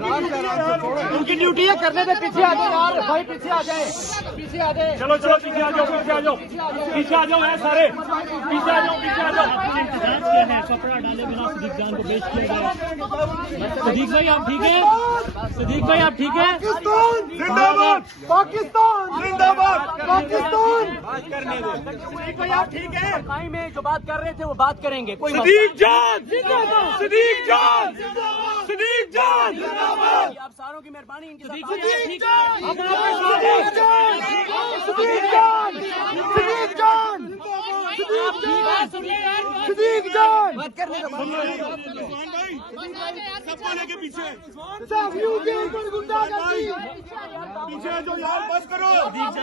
उनकी ड्यूटी है करने से पीछे आ जाए यार भाई, पीछे आ जाए, पीछे आ जाए। चलो चलो पीछे आ जाओ, पीछे आ जाओ, पीछे आ जाओ है सारे, पीछे आ जाओ, पीछे आ जाओ। कपड़ा डाले बिना सदीक जान को पेश किया गया। सदीक भाई आप ठीक है? सदीक भाई आप ठीक है? जिंदाबाद पाकिस्तान, जिंदाबाद पाकिस्तान। सदीक भाई आप ठीक है? में जो बात कर रहे थे वो बात करेंगे। कोई सदीक जान, सदीक जान, सदीक जान। आप सारों की मेहरबानी इनकी सदीक जान, सदीक जान, सदीक जान, सदीक जान, सदीक जान। बात करने का सबको लेके पीछे साफियों के ऊपर गुंडागर्दी, पीछे जो यार बस करो। पीछे